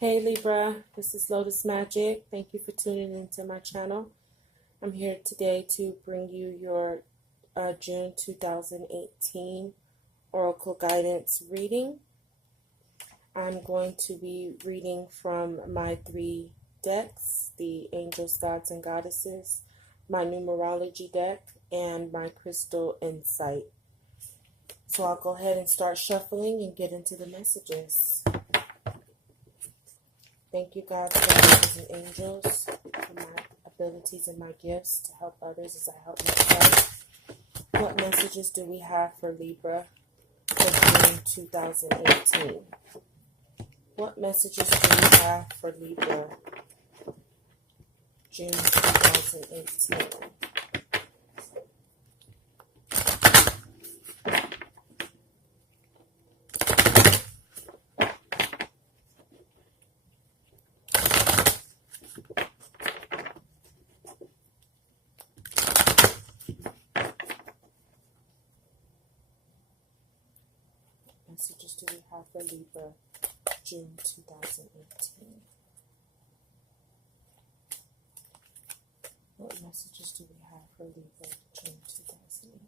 Hey Libra, this is Lotus Magic. Thank you for tuning into my channel. I'm here today to bring you your June 2018 Oracle Guidance reading. I'm going to be reading from my 3 decks, the Angels, Gods, and Goddesses, my numerology deck, and my Crystal Insight. So I'll go ahead and start shuffling and get into the messages. Thank you, God, for and angels, for my abilities and my gifts to help others as I help myself. What messages do we have for Libra for June 2018? What messages do we have for Libra June 2018? Messages do we have for Libra, June 2018? What messages do we have for Libra, June 2018?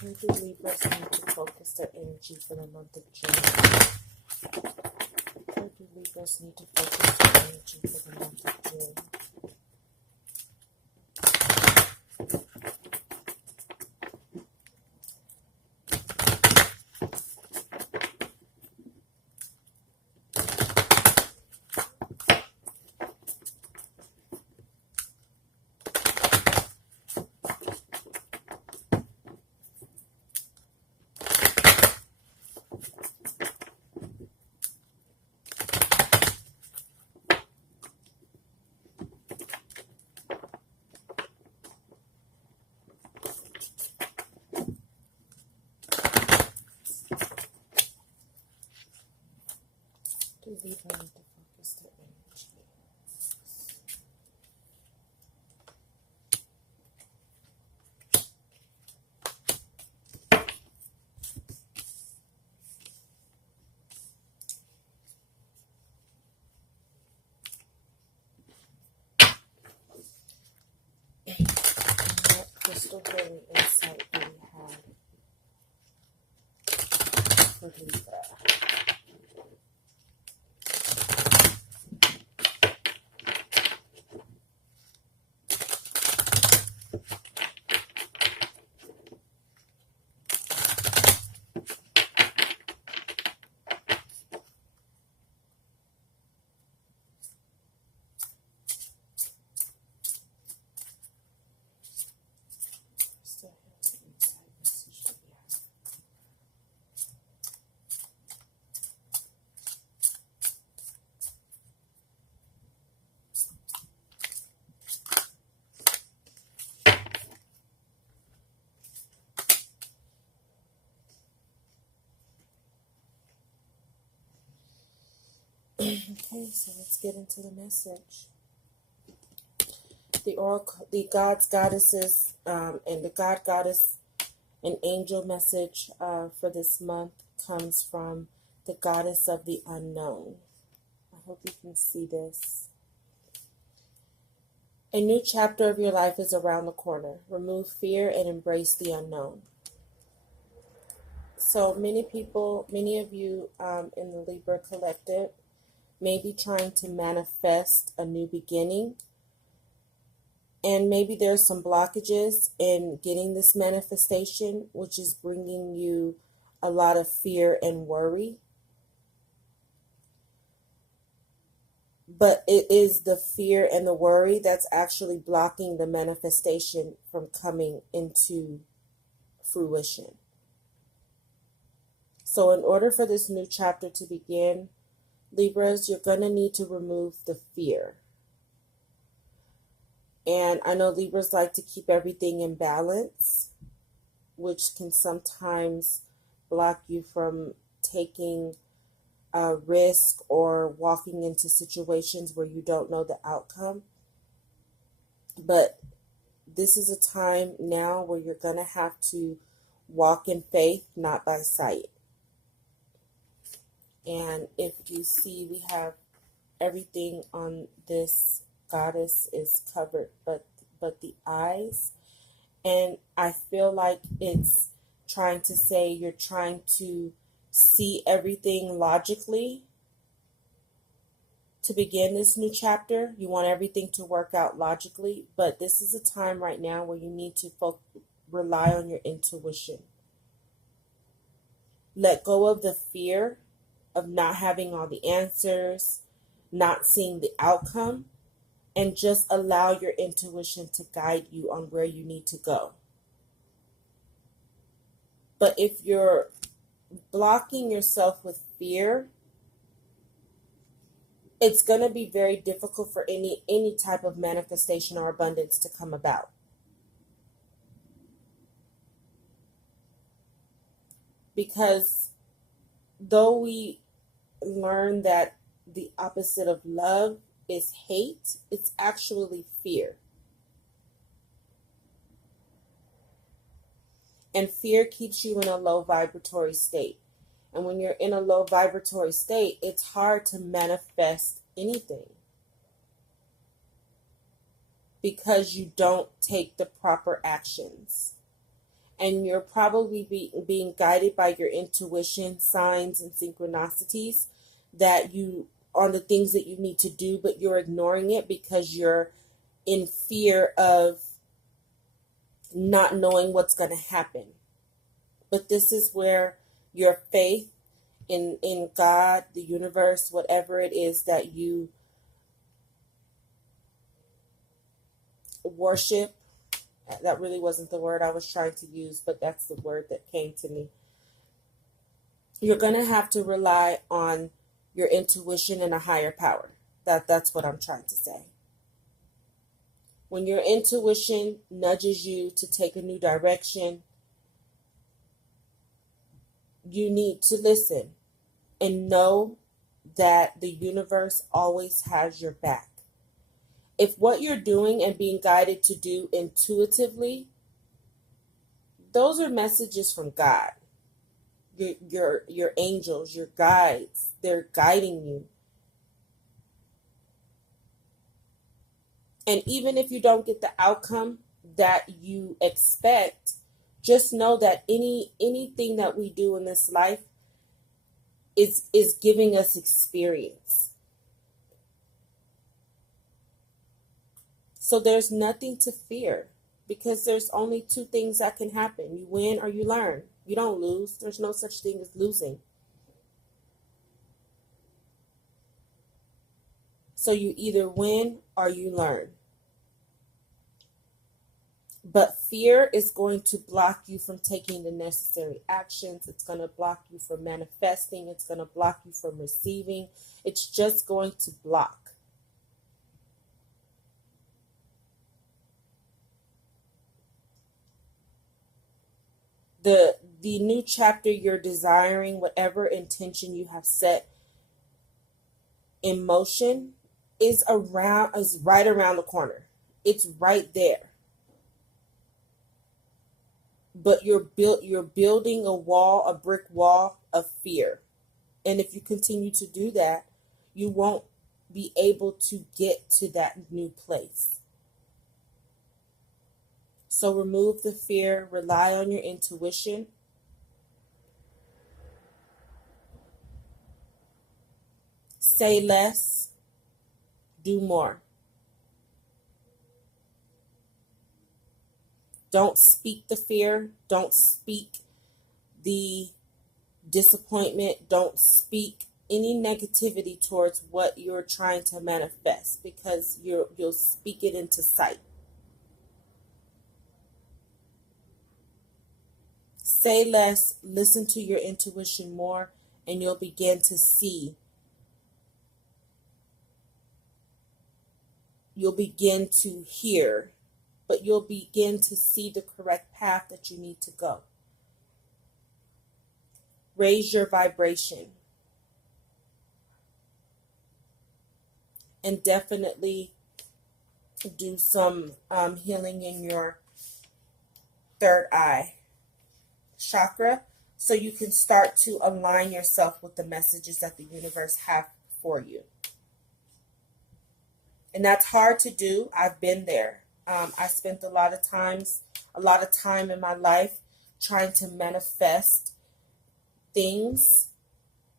Maybe Libras need to focus their energy for the month of June. Maybe Libras need to focus their energy for the month of June. Do Libra need to focus their energy? What crystal healing insight do we have for Libra? Okay, so let's get into the message. The oracle, the gods, goddesses, and the god goddess An angel message for this month comes from the goddess of the unknown. I hope you can see this. A new chapter of your life is around the corner. Remove fear and embrace the unknown. So many of you in the Libra collective may be trying to manifest a new beginning. And maybe there's some blockages in getting this manifestation, which is bringing you a lot of fear and worry. But it is the fear and the worry that's actually blocking the manifestation from coming into fruition. So in order for this new chapter to begin, Libras, you're going to need to remove the fear. And I know Libras like to keep everything in balance, which can sometimes block you from taking a risk or walking into situations where you don't know the outcome. But this is a time now where you're going to have to walk in faith, not by sight. And if you see, we have everything on this goddess is covered but the eyes. And I feel like it's trying to say you're trying to see everything logically to begin this new chapter. You want everything to work out logically, but this is a time right now where you need to rely on your intuition. Let go of the fear of not having all the answers, not seeing the outcome, and just allow your intuition to guide you on where you need to go. But if you're blocking yourself with fear, it's going to be very difficult for any type of manifestation or abundance to come about. Because though we learn that the opposite of love is hate, it's actually fear. And fear keeps you in a low vibratory state. And when you're in a low vibratory state, it's hard to manifest anything because you don't take the proper actions. And you're probably being guided by your intuition, signs, and synchronicities that you on the things that you need to do, but you're ignoring it because you're in fear of not knowing what's going to happen. But this is where your faith in God, the universe, whatever it is that you worship, that really wasn't the word I was trying to use, but that's the word that came to me. You're going to have to rely on your intuition and a higher power. That's what I'm trying to say. When your intuition nudges you to take a new direction, you need to listen and know that the universe always has your back. If what you're doing and being guided to do intuitively, those are messages from God. Your angels, your guides, they're guiding you. And even if you don't get the outcome that you expect, just know that anything that we do in this life is giving us experience. So there's nothing to fear because there's only two things that can happen. You win or you learn. You don't lose. There's no such thing as losing. So you either win or you learn. But fear is going to block you from taking the necessary actions. It's going to block you from manifesting. It's going to block you from receiving. It's just going to block. The new chapter you're desiring, whatever intention you have set in motion, is right around the corner. It's right there. but you're building a brick wall of fear. And if you continue to do that, you won't be able to get to that new place. So remove the fear, rely on your intuition. Say less, do more. Don't speak the fear, don't speak the disappointment, don't speak any negativity towards what you're trying to manifest, because you'll speak it into sight. Say less, listen to your intuition more, and you'll begin to see. You'll begin to hear, but you'll begin to see the correct path that you need to go. Raise your vibration. And definitely do some healing in your third eye chakra, so you can start to align yourself with the messages that the universe have for you. And that's hard to do. I've been there. I spent a lot of time in my life trying to manifest things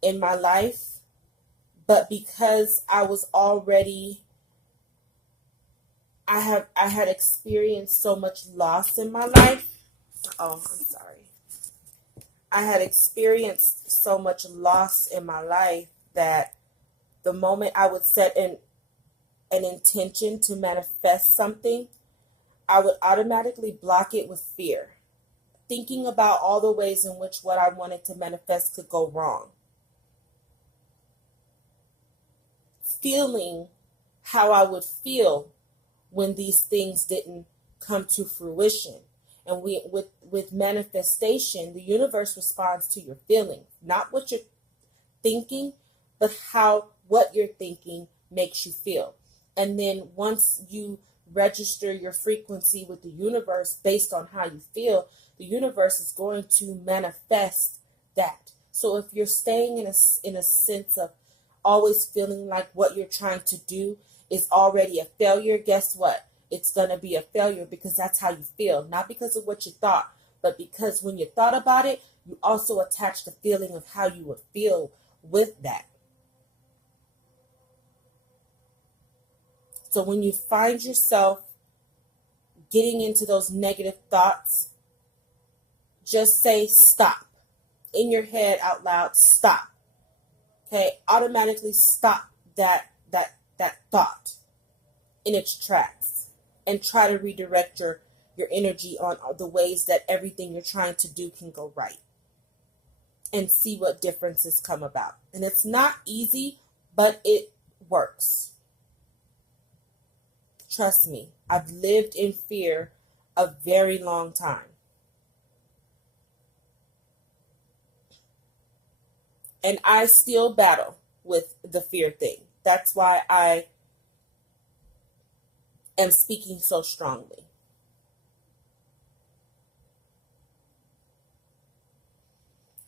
in my life, but because I had experienced so much loss in my life. Oh, I'm sorry. I had experienced so much loss in my life that the moment I would set an intention to manifest something, I would automatically block it with fear, thinking about all the ways in which what I wanted to manifest could go wrong. Feeling how I would feel when these things didn't come to fruition. And with manifestation, the universe responds to your feelings, not what you're thinking, but what you're thinking makes you feel. And then once you register your frequency with the universe based on how you feel, the universe is going to manifest that. So if you're staying in a sense of always feeling like what you're trying to do is already a failure, guess what? It's going to be a failure, because that's how you feel. Not because of what you thought, but because when you thought about it, you also attached the feeling of how you would feel with that. So when you find yourself getting into those negative thoughts, just say stop. In your head out loud, stop. Okay, automatically stop that thought in its tracks. And try to redirect your energy on the ways that everything you're trying to do can go right. And see what differences come about. And it's not easy, but it works. Trust me, I've lived in fear a very long time. And I still battle with the fear thing. That's why I am speaking so strongly.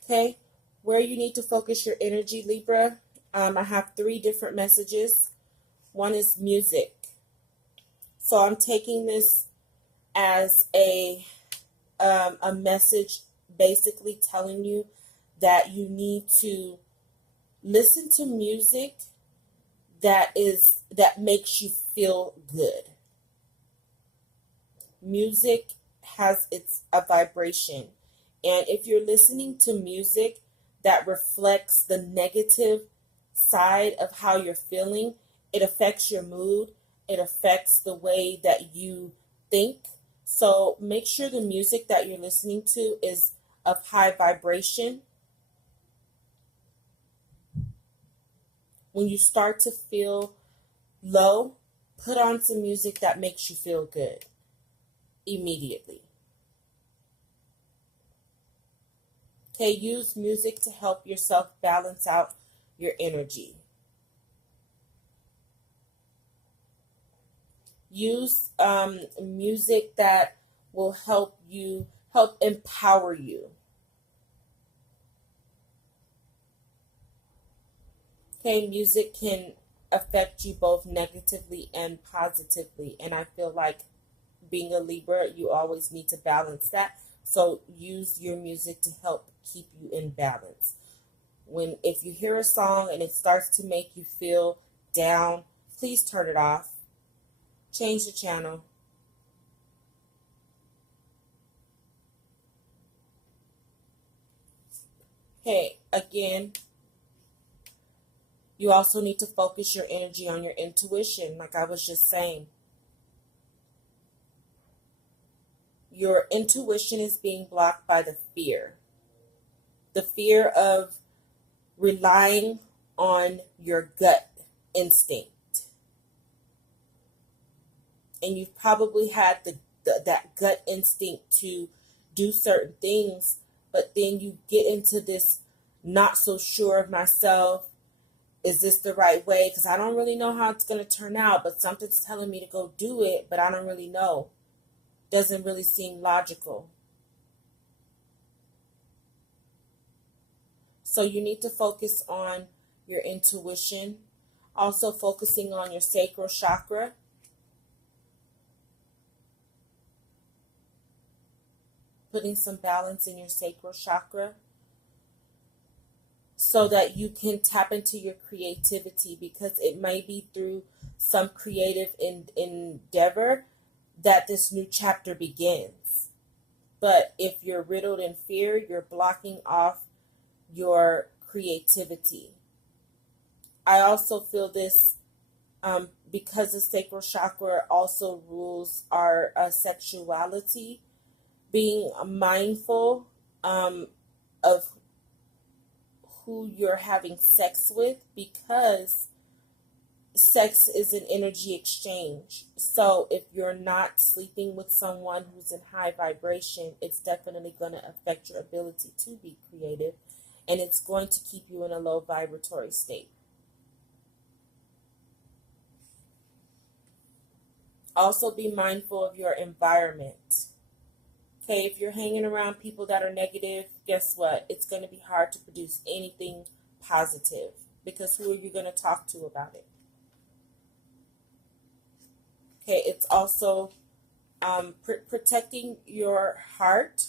Okay, where you need to focus your energy, Libra, I have 3 different messages. One is music. So I'm taking this as a message basically telling you that you need to listen to music that makes you feel good. Music has a vibration, and if you're listening to music that reflects the negative side of how you're feeling, it affects your mood, it affects the way that you think. So make sure the music that you're listening to is of high vibration. When you start to feel low, put on some music that makes you feel good immediately. Okay, use music to help yourself balance out your energy. Use music that will help you help empower you. Okay, music can affect you both negatively and positively. And I feel like being a Libra, you always need to balance that. So use your music to help keep you in balance. If you hear a song and it starts to make you feel down, please turn it off. Change the channel. Okay, again, you also need to focus your energy on your intuition, like I was just saying. Your intuition is being blocked by the fear. The fear of relying on your gut instinct. And you've probably had that gut instinct to do certain things, but then you get into this not so sure of myself. Is this the right way? Because I don't really know how it's going to turn out, but something's telling me to go do it, but I don't really know. Doesn't really seem logical. So you need to focus on your intuition. Also focusing on your sacral chakra. Putting some balance in your sacral chakra, so that you can tap into your creativity, because it may be through some creative endeavor that this new chapter begins. But if you're riddled in fear, you're blocking off your creativity. I also feel this because the sacral chakra also rules our sexuality, being mindful of who you're having sex with, because sex is an energy exchange. So if you're not sleeping with someone who's in high vibration, it's definitely going to affect your ability to be creative, and it's going to keep you in a low vibratory state. Also be mindful of your environment. Okay, if you're hanging around people that are negative, guess what? It's going to be hard to produce anything positive, because who are you going to talk to about it? Okay, it's also protecting your heart.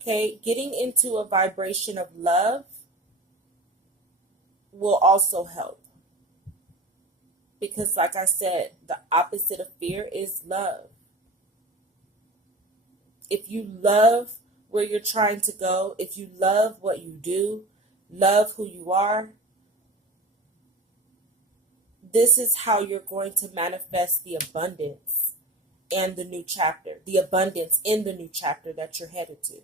Okay, getting into a vibration of love will also help. Because like I said, the opposite of fear is love. If you love where you're trying to go, if you love what you do, love who you are, this is how you're going to manifest the abundance and the new chapter, the abundance in the new chapter that you're headed to.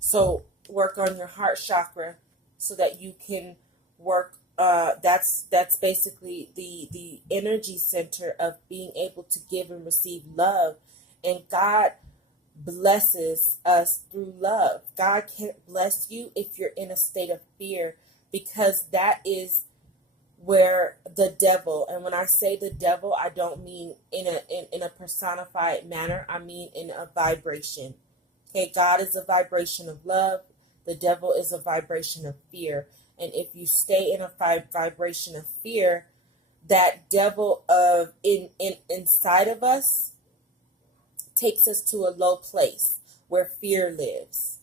So work on your heart chakra so that you can work. That's basically the energy center of being able to give and receive love. And God blesses us through love. God can't bless you if you're in a state of fear, because that is where the devil, and when I say the devil, I don't mean in a personified manner. I mean in a vibration. Okay, God is a vibration of love. The devil is a vibration of fear. And if you stay in a vibration of fear, that devil of inside of us takes us to a low place where fear lives.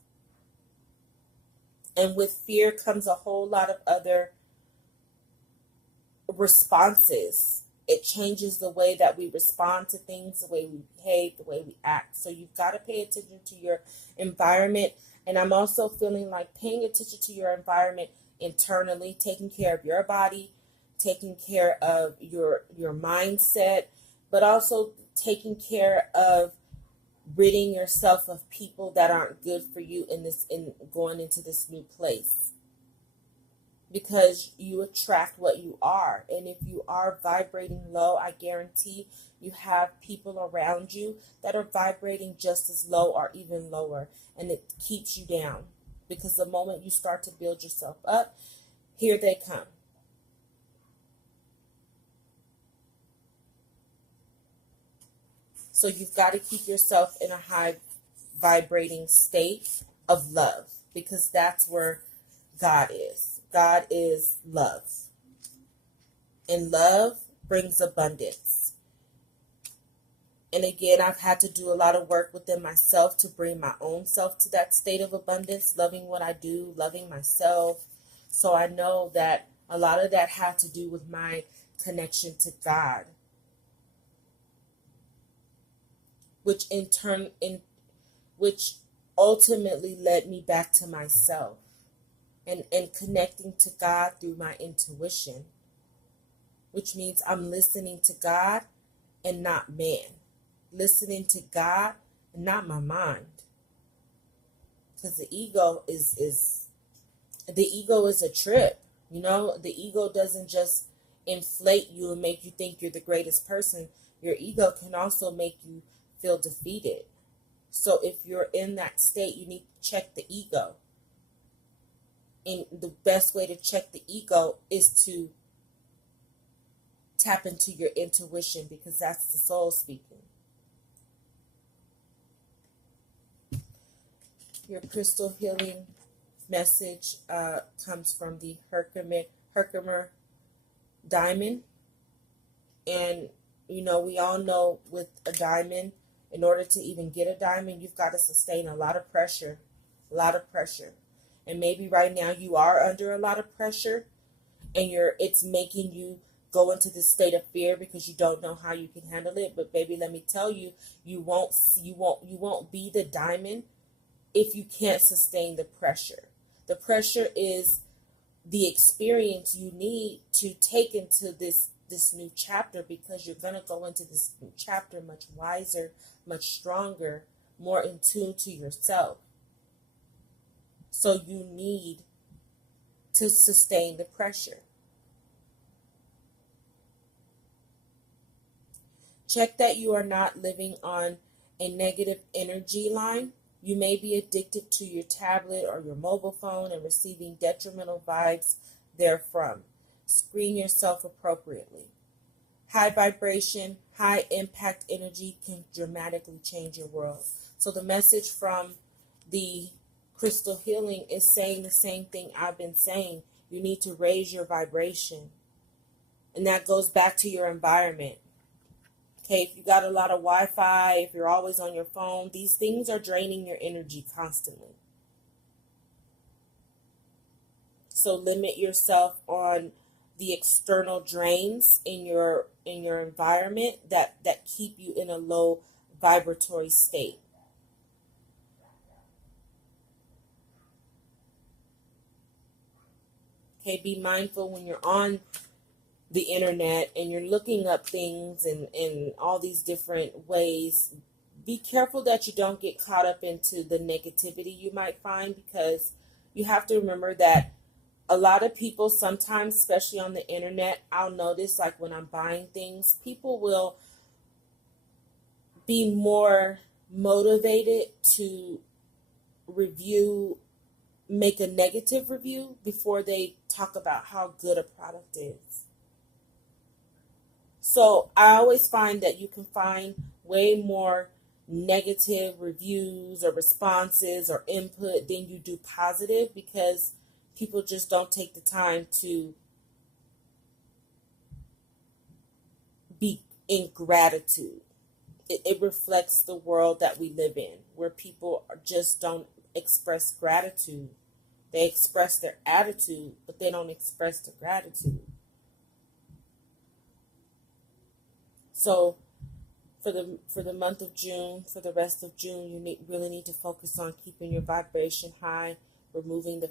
And with fear comes a whole lot of other responses. It changes the way that we respond to things, the way we behave, the way we act. So you've got to pay attention to your environment. And I'm also feeling like paying attention to your environment internally, taking care of your body, taking care of your mindset, but also taking care of ridding yourself of people that aren't good for you in going into this new place. Because you attract what you are. And if you are vibrating low, I guarantee you have people around you that are vibrating just as low or even lower. And it keeps you down. Because the moment you start to build yourself up, here they come. So you've got to keep yourself in a high vibrating state of love, because that's where God is. God is love. And love brings abundance. And again, I've had to do a lot of work within myself to bring my own self to that state of abundance, loving what I do, loving myself. So I know that a lot of that had to do with my connection to God, which in turn, which ultimately led me back to myself and connecting to God through my intuition, which means I'm listening to God and not man. Listening to God and not my mind. Because the ego is a trip. You know, the ego doesn't just inflate you and make you think you're the greatest person. Your ego can also make you feel defeated. So if you're in that state, you need to check the ego. And the best way to check the ego is to tap into your intuition, because that's the soul speaking. Your crystal healing message comes from the Herkimer diamond. And, you know, we all know with a diamond, in order to even get a diamond, you've got to sustain a lot of pressure. A lot of pressure. And maybe right now you are under a lot of pressure, and it's making you go into this state of fear because you don't know how you can handle it. But baby, let me tell you, you won't be the diamond if you can't sustain the pressure. The pressure is the experience you need to take into this new chapter, because you're going to go into this new chapter much wiser, much stronger, more in tune to yourself. So you need to sustain the pressure. Check that you are not living on a negative energy line. You may be addicted to your tablet or your mobile phone and receiving detrimental vibes therefrom. Screen yourself appropriately. High vibration, high impact energy can dramatically change your world. So the message from the crystal healing is saying the same thing I've been saying. You need to raise your vibration. And that goes back to your environment. Okay, if you got a lot of Wi-Fi, if you're always on your phone, these things are draining your energy constantly. So limit yourself on the external drains in your environment that keep you in a low vibratory state. Okay, be mindful when you're on the internet and you're looking up things in all these different ways. Be careful that you don't get caught up into the negativity you might find, because you have to remember that a lot of people sometimes, especially on the internet, I'll notice, like when I'm buying things, people will be more motivated to make a negative review before they talk about how good a product is. So I always find that you can find way more negative reviews or responses or input than you do positive, because people just don't take the time to be in gratitude. It reflects the world that we live in, where people just don't express gratitude. They express their attitude, but they don't express the gratitude. So for the month of June, for the rest of June, you really need to focus on keeping your vibration high, removing the